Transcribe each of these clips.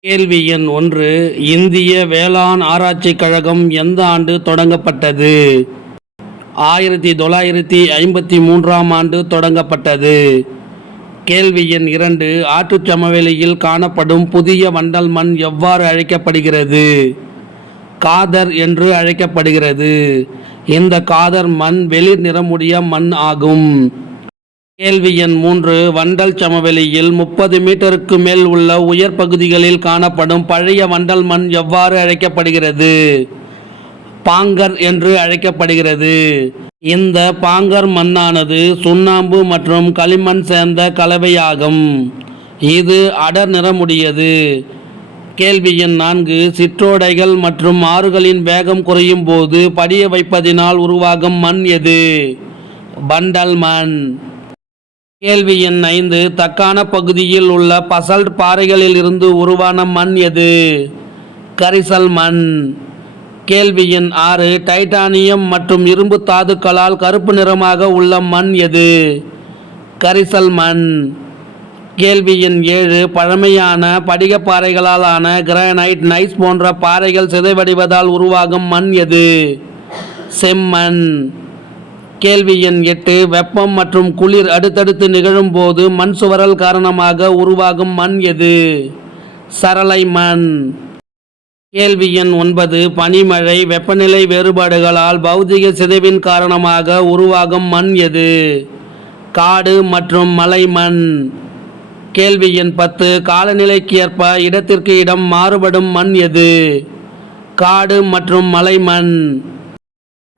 கேள்வி எண் ஒன்று இந்திய வேளாண் ஆராய்ச்சிக் கழகம் எந்த ஆண்டு தொடங்கப்பட்டது? ஆயிரத்தி தொள்ளாயிரத்தி ஐம்பத்தி மூன்றாம் ஆண்டு தொடங்கப்பட்டது. கேள்வி எண் இரண்டு ஆற்றுச் சமவெளியில் காணப்படும் புதிய வண்டல் மண் எவ்வாறு அழைக்கப்படுகிறது? காதர் என்று அழைக்கப்படுகிறது. இந்த காதர் மண் வெளிர் நிறமுடைய மண் ஆகும். கேள்வி எண் மூன்று வண்டல் சமவெளியில் முப்பது மீட்டருக்கு மேல் உள்ள உயர் பகுதிகளில் காணப்படும் பழைய வண்டல் மண் எவ்வாறு அழைக்கப்படுகிறது? பாங்கர் என்று அழைக்கப்படுகிறது. இந்த பாங்கர் மண்ணானது சுண்ணாம்பு மற்றும் களிமண் சேர்ந்த கலவையாகும். இது அடர் நிறமுடையது. கேள்வி எண் நான்கு சிற்றோடைகள் மற்றும் ஆறுகளின் வேகம் குறையும் போது படிய வைப்பதினால் உருவாகும் மண் எது? பண்டல் மண். கேள்வி எண் ஐந்து தக்கான பகுதியில் உள்ள பசல்ட் பாறைகளில் இருந்து உருவான மண் எது? கரிசல் மண். கேள்வி எண் ஆறு டைட்டானியம் மற்றும் இரும்பு தாதுக்களால் கருப்பு நிறமாக உள்ள மண் எது? கரிசல் மண். கேள்வி எண் ஏழு பழமையான படிகப்பாறைகளால் ஆன கிரானைட் நைஸ் போன்ற பாறைகள் சிதைவடைவதால் உருவாகும் மண் எது? செம்மண். கேள்வி எண் எட்டு வெப்பம் மற்றும் குளிர் அடுத்தடுத்து நிகழும் போது மண் சுவரல் காரணமாக உருவாகும் மண் எது? சரளை மண். கேள்வி எண் ஒன்பது பனிமழை வெப்பநிலை வேறுபாடுகளால் பௌதிக சிதைவின் காரணமாக உருவாகும் மண் எது? காடு மற்றும் மலை மண். கேள்வி எண் பத்து காலநிலைக்கு ஏற்ப இடத்திற்கு இடம் மாறுபடும் மண் எது? காடு மற்றும் மலை மண்.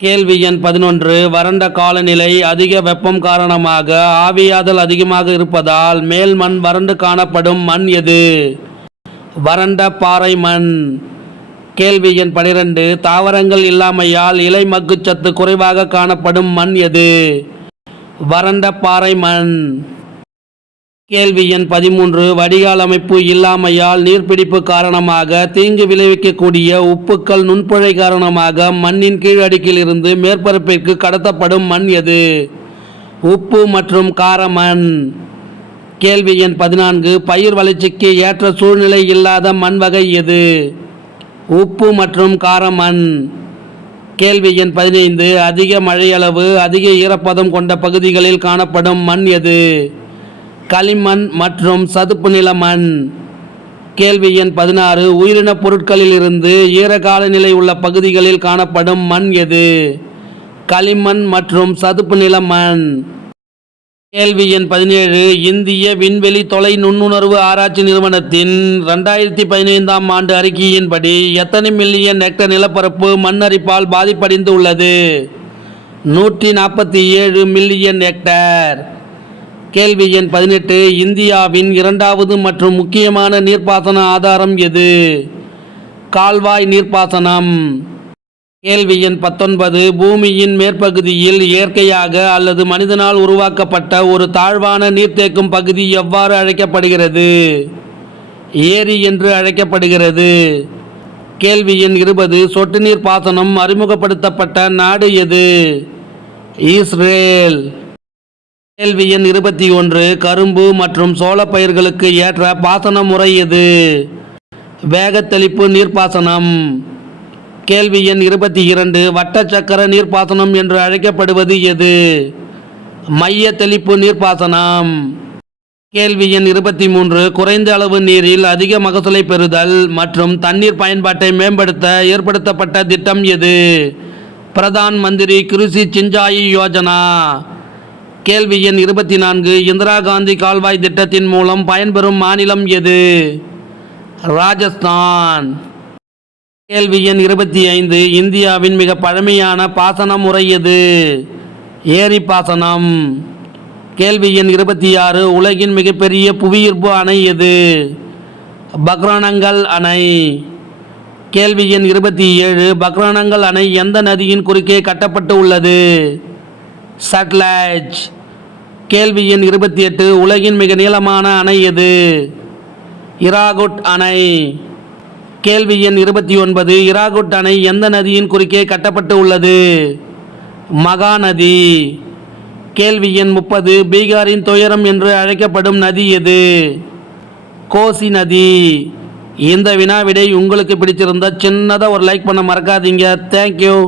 கேள்வி எண் பதினொன்று. வறண்ட காலநிலை அதிக வெப்பம் காரணமாக ஆவியாதல் அதிகமாக இருப்பதால் மேல் மண் வறண்டு காணப்படும் மண் எது? வறண்ட பாறை மண். கேள்வி எண் பனிரெண்டு. தாவரங்கள் இல்லாமையால் இலை மக்குச்சத்து குறைவாக காணப்படும் மண் எது? வறண்ட பாறை மண். கேள்வி எண் பதிமூன்று வடிகால் அமைப்பு இல்லாமையால் நீர்பிடிப்பு காரணமாக தீங்கு விளைவிக்கக்கூடிய உப்புக்கள் நுண்புழை காரணமாக மண்ணின் கீழ் அடுக்கிலிருந்து மேற்பரப்பிற்கு கடத்தப்படும் மண் எது? உப்பு மற்றும் கார மண். கேள்வி எண் பதினான்கு பயிர் வளர்ச்சிக்கு ஏற்ற சூழ்நிலை இல்லாத மண் வகை எது? உப்பு மற்றும் கார மண். கேள்வி எண் பதினைந்து அதிக மழையளவு அதிக ஈரப்பதம் கொண்ட பகுதிகளில் காணப்படும் மண் எது? களிமண் மற்றும் சதுப்பு நில மண். கேள்வி எண் பதினாறு. உயிரின பொருட்களிலிருந்து ஈரகால நிலை உள்ள பகுதிகளில் காணப்படும் மண் எது? களிமண் மற்றும் சதுப்பு நில மண். கேள்வி எண் பதினேழு. இந்திய விண்வெளி தொலை நுண்ணுணர்வு ஆராய்ச்சி நிறுவனத்தின் ரெண்டாயிரத்தி பதினைந்தாம் ஆண்டு அறிக்கையின்படி எத்தனை மில்லியன் ஹெக்டர் நிலப்பரப்பு மண் அரிப்பால் பாதிப்படைந்து உள்ளது? நூற்றி நாற்பத்தி ஏழு மில்லியன் ஹெக்டர். கேள்வி எண் பதினெட்டு இந்தியாவின் இரண்டாவது மற்றும் முக்கியமான நீர்ப்பாசன ஆதாரம் எது? கால்வாய் நீர்ப்பாசனம். கேள்வி எண் பத்தொன்பது பூமியின் மேற்பகுதியில் இயற்கையாக அல்லது மனிதனால் உருவாக்கப்பட்ட ஒரு தாழ்வான நீர்த்தேக்கும் பகுதி எவ்வாறு அழைக்கப்படுகிறது? ஏரி என்று அழைக்கப்படுகிறது. கேள்வி எண் இருபது சொட்டு நீர் பாசனம் அறிமுகப்படுத்தப்பட்ட நாடு எது? இஸ்ரேல். கேள்வி எண் இருபத்தி ஒன்று கரும்பு மற்றும் சோளப் பயிர்களுக்கு ஏற்ற பாசன முறை எது? வேகத்தெளிப்பு நீர்ப்பாசனம். கேள்வி எண் இருபத்தி இரண்டு வட்டச்சக்கர நீர்ப்பாசனம் என்று அழைக்கப்படுவது எது? மைய தெளிப்பு நீர்ப்பாசனம். கேள்வி எண் இருபத்தி மூன்று குறைந்த அளவு நீரில் அதிக மகசூலை பெறுதல் மற்றும் தண்ணீர் பயன்பாட்டை மேம்படுத்த ஏற்படுத்தப்பட்ட திட்டம் எது? பிரதான் மந்திரி கிருஷி சிஞ்சாயி யோஜனா. கேள்வி எண் இருபத்தி நான்கு. இந்திரா காந்தி கால்வாய் திட்டத்தின் மூலம் பயன்பெறும் மாநிலம் எது? ராஜஸ்தான். கேள்வி எண் இருபத்தி ஐந்து. இந்தியாவின் மிக பழமையான பாசன முறை எது? ஏரி பாசனம். கேள்வி எண் இருபத்தி ஆறு. உலகின் மிகப்பெரிய புவியீர்ப்பு அணை எது? பக்ரானங்கள் அணை. கேள்வி எண் இருபத்தி ஏழு. பக்ரானங்கள் அணை எந்த நதியின் குறுக்கே கட்டப்பட்டு உள்ளது? சட்லஜ் கேள்வி எண் இருபத்தி எட்டு உலகின் மிக நீளமான அணை எது? இராகுட் அணை. கேள்வி எண் இருபத்தி ஒன்பது இராகுட் அணை எந்த நதியின் குறுக்கே கட்டப்பட்டு உள்ளது? மகாநதி. கேள்வி எண் முப்பது பீகாரின் துயரம் என்று அழைக்கப்படும் நதி எது? கோசி நதி. இந்த வினா விடை உங்களுக்கு பிடிச்சிருந்தால் சின்னதாக ஒரு லைக் பண்ண மறக்காதீங்க. தேங்க்யூ